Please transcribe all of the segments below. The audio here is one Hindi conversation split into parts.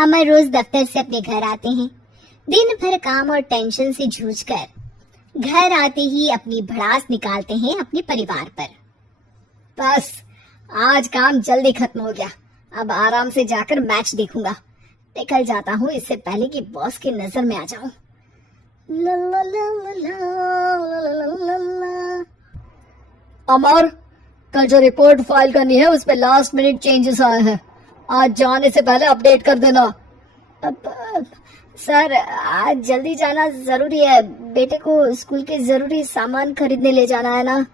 अमर रोज दफ्तर से अपने घर आते हैं। दिन भर काम और टेंशन से जूझकर घर आते ही अपनी भड़ास निकालते हैं अपने परिवार पर। बस आज काम जल्दी खत्म हो गया, अब आराम से जाकर मैच देखूंगा। निकल जाता हूँ इससे पहले कि बॉस की नजर में आ जाऊं। अमर, कल जो रिपोर्ट फाइल करनी है उस पे लास्ट मिनट चेंजेस आए हैं, आज जाने से पहले अपडेट कर देना। सर आज जल्दी जाना जरूरी है, बेटे को स्कूल के जरूरी सामान खरीदने ले जाना है ना।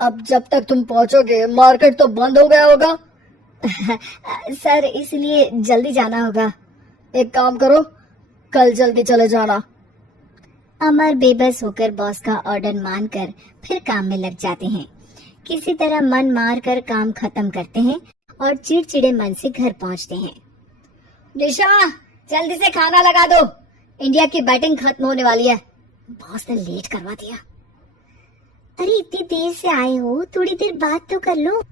अब जब तक तुम पहुंचोगे मार्केट तो बंद हो गया होगा। सर इसलिए जल्दी जाना होगा। एक काम करो, कल जल्दी चले जाना। अमर बेबस होकर बॉस का ऑर्डर मानकर फिर काम में लग जाते हैं। किसी तरह मन मार कर काम खत्म करते हैं और चिड़चिड़े मन से घर पहुंचते हैं। निशा, जल्दी से खाना लगा दो, इंडिया की बैटिंग खत्म होने वाली है। बॉस ने लेट करवा दिया। अरे इतनी देर से आए हो, थोड़ी देर बात तो कर लो।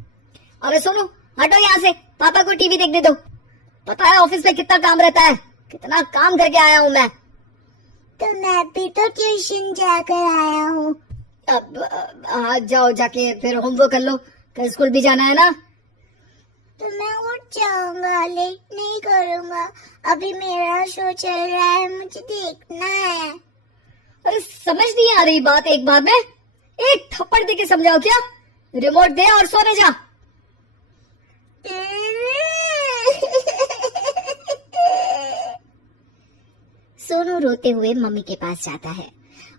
अरे सुनो, हटो यहाँ से, पापा को टीवी देखने दो। पता है ऑफिस में कितना काम रहता है, कितना काम करके आया हूँ मैं। तो मैं भी तो ट्यूशन जाकर आया हूँ। अब आज जाओ, जाके फिर होमवर्क कर लो, कल स्कूल भी जाना है ना। तो मैं उठ जाऊंगा, लेट नहीं करूंगा, अभी मेरा शो चल रहा है, मुझे देखना है। अरे समझ नहीं आ रही बात एक बार में, एक थप्पड़ दे के समझाओ क्या। रिमोट दे और सोने जा। सोनू रोते हुए मम्मी के पास जाता है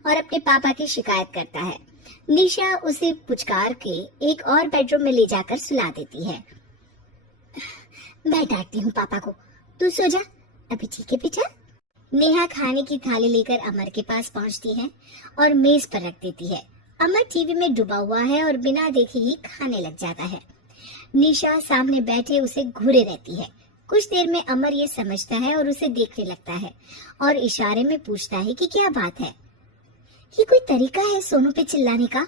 और अपने पापा की शिकायत करता है। निशा उसे पुचकार के एक और बेडरूम में ले जाकर सुला देती है। मैं डांटती हूँ पापा को, तू सो जा अभी, ठीक है बेटा। नेहा खाने की थाली लेकर अमर के पास पहुँचती है और मेज पर रख देती है। अमर टीवी में डूबा हुआ है और बिना देखे ही खाने लग जाता है। निशा सामने बैठे उसे घूरे रहती है। कुछ देर में अमर ये समझता है और उसे देखने लगता है और इशारे में पूछता है कि क्या बात है। ये कोई तरीका है सोनू पे चिल्लाने का?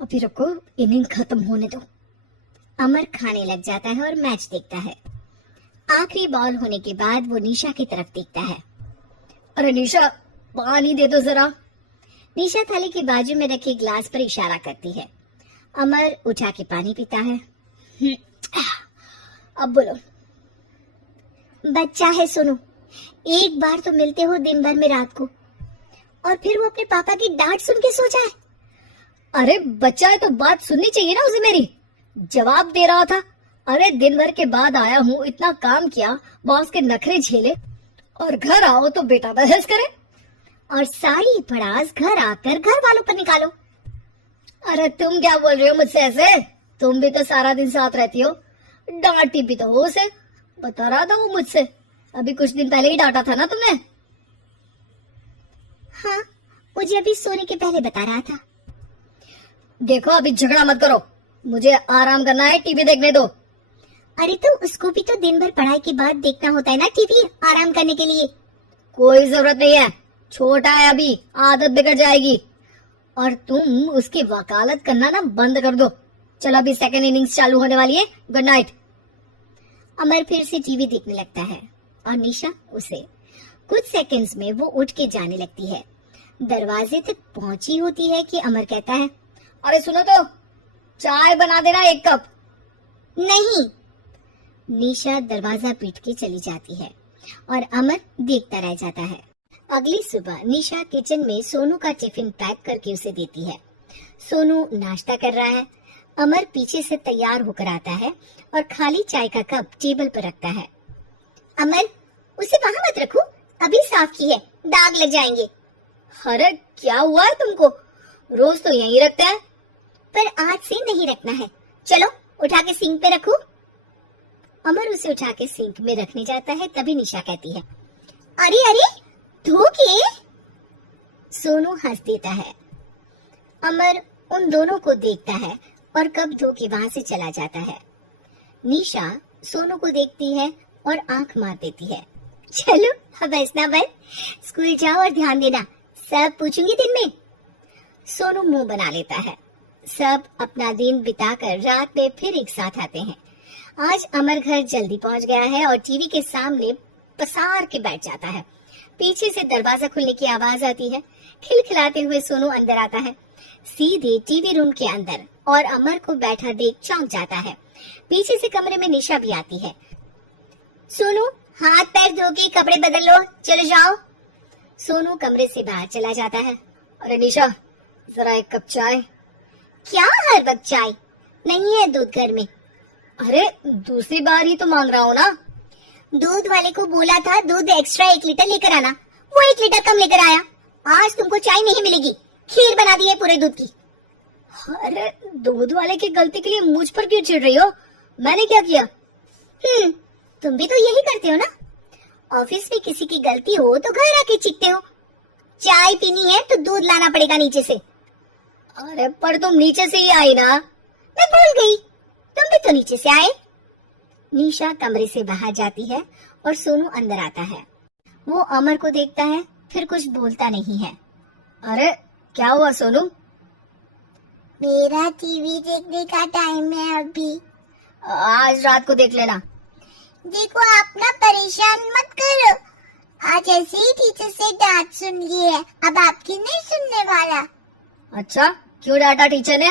अभी रुको, इनिंग खत्म होने दो। अमर खाने लग जाता है और मैच देखता है। आखिरी बॉल होने के बाद वो निशा की तरफ देखता है। अरे निशा, पानी दे दो जरा। निशा थाली के बाजू में रखे ग्लास पर इशारा करती है। अमर उठा के पानी पीता है। अब बोलो। बच्चा है सोनू, एक बार तो मिलते हो दिन भर में रात को, और फिर वो अपने पापा की डांट सुन के सो जाए। अरे बच्चा है तो बात सुननी चाहिए ना उसे मेरी। जवाब दे रहा था। अरे दिन भर के बाद आया हूँ, इतना काम किया, बॉस के नखरे झेले, और घर आओ तो बेटा बहस करे और सारी भड़ास घर आकर घर वालों पर निकालो। अरे तुम क्या बोल रही हो मुझसे ऐसे? तुम भी तो सारा दिन साथ रहती हो, डांटी भी तो हो उसे। बता रहा था वो मुझसे, अभी कुछ दिन पहले ही डांटा था ना तुमने। हाँ, मुझे अभी सोने के पहले बता रहा था। देखो अभी झगड़ा मत करो, मुझे आराम करना है, टीवी देखने दो। अरे तो उसको भी तो दिन भर पढ़ाई के बाद देखना होता है ना टीवी, आराम करने के लिए। कोई जरूरत नहीं है, छोटा है अभी, आदत बिगड़ जाएगी। और तुम उसकी वकालत करना ना बंद कर दो। चलो अभी सेकंड इनिंग्स चालू होने वाली है, गुड नाइट। अमर फिर से टीवी देखने लगता है और निशा उसे। कुछ सेकंड्स में वो उठ के जाने लगती है। दरवाजे तक पहुंची होती है कि अमर कहता है, अरे सुनो तो, चाय बना देना 1 कप। नहीं। निशा दरवाजा पीट के चली जाती है और अमर देखता रह जाता है। अगली सुबह निशा किचन में सोनू का टिफिन पैक करके उसे देती है। सोनू नाश्ता कर रहा है। अमर पीछे से तैयार होकर आता है और खाली चाय का कप टेबल पर रखता है। अमर, उसे वहाँ मत रखो, अभी साफ की है, दाग लग जाएंगे। अरे क्या हुआ है तुमको? रोज तो यहीं रखता है। पर आज से नहीं रखना है, चलो उठा के सिंक पे रखो। अमर उसे उठा के सिंक में रखने जाता है, तभी निशा कहती है, अरे अरे धो के। सोनू हंस देता है। अमर उन दोनों को देखता है और कब धो के वहां से चला जाता है। निशा सोनू को देखती है और आंख मार देती है। चलो अब हंसना बंद, स्कूल जाओ और ध्यान देना, सब पूछूंगी दिन में। सोनू मुंह बना लेता है। सब अपना दिन बिताकर रात में फिर एक साथ आते हैं। आज अमर घर जल्दी पहुंच गया है और टीवी के सामने पसार के बैठ जाता है। पीछे से दरवाजा खुलने की आवाज आती है। खिलखिलाते हुए सोनू अंदर आता है, सीधे टीवी रूम के अंदर, और अमर को बैठा देख चौंक जाता है। पीछे से कमरे में निशा भी आती है। सोनू, हाथ पैर धो के कपड़े बदल लो, चले जाओ। सोनू कमरे से बाहर चला जाता है। अरे निशा, जरा एक कप चाय। क्या हर वक्त चाय? नहीं है दूध घर में। अरे दूसरी बार ही तो मांग रहा हूँ ना। दूध वाले को बोला था दूध एक्स्ट्रा 1 लीटर लेकर आना, वो 1 लीटर कम लेकर आया। आज तुमको चाय नहीं मिलेगी, खीर बना दी है पूरे दूध की। अरे दूध वाले की गलती के लिए मुझ पर क्यों चिढ़ रही हो? मैंने क्या किया? तुम भी तो यही करते हो ना। ऑफिस में किसी की गलती हो तो घर आके चीखते हो। चाय पीनी है तो दूध लाना पड़ेगा नीचे से। अरे पर तुम नीचे से ही आई ना। मैं भूल गई, तुम भी तो नीचे से आए। निशा कमरे से बाहर जाती है और सोनू अंदर आता है। वो अमर को देखता है, फिर कुछ बोलता नहीं है। अरे क्या हुआ सोनू? मेरा टीवी देखने का टाइम है अभी। आज रात को देख लेना। देखो, आप ना परेशान मत करो। आज ऐसे ही टीचर से डांट सुन ली है, अब आपकी नहीं सुनने वाला। अच्छा, क्यों डांटा टीचर ने?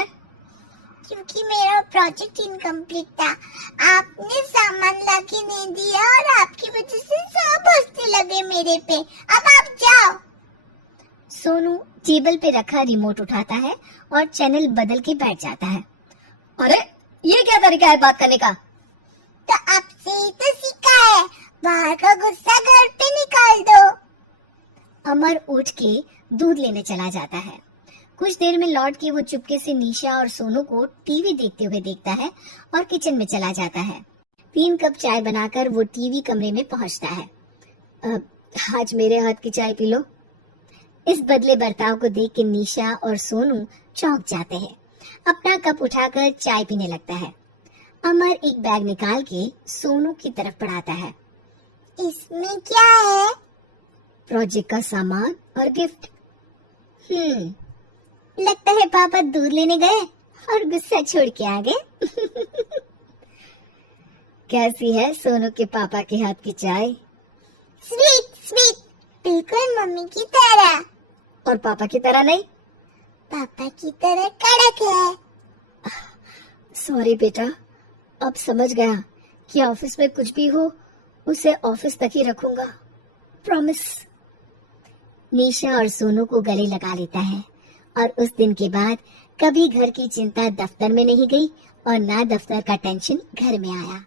क्योंकि मेरा प्रोजेक्ट इनकम्प्लीट था। आपने सामान लाके नहीं दिया और आपकी वजह से सब हंसने लगे मेरे पे। अब आप जाओ। सोनू टेबल पे रखा रिमोट उठाता है और चैनल बदल के बैठ जाता है। अरे ये क्या तरीका है बात करने का? तो आपसे ही तो सीखा है, बाहर का गुस्सा घर पे निकाल दो। अमर उठ के दूध लेने चला जाता है। कुछ देर में लौट के वो चुपके से निशा और सोनू को टीवी देखते हुए देखता है और किचन में चला जाता है। 3 कप चाय बनाकर वो टीवी कमरे में पहुंचता है। आज मेरे हाथ की चाय पी लो। इस बदले बर्ताव को देख के निशा और सोनू चौंक जाते हैं। अपना कप उठाकर चाय पीने लगता है। अमर एक बैग निकाल के सोनू की तरफ बढ़ाता है। इसमें क्या है? प्रोजेक्ट का सामान और गिफ्ट। लगता है पापा दूध लेने गए और गुस्सा छोड़ के आ गए। कैसी है सोनू के पापा के हाथ की चाय? स्वीट स्वीट, बिल्कुल मम्मी की तरह। और पापा की तरह नहीं? पापा की तरह कड़क है। सॉरी बेटा, अब समझ गया कि ऑफिस में कुछ भी हो उसे ऑफिस तक ही रखूंगा, प्रॉमिस। निशा और सोनू को गले लगा लेता है और उस दिन के बाद कभी घर की चिंता दफ्तर में नहीं गई और ना दफ्तर का टेंशन घर में आया।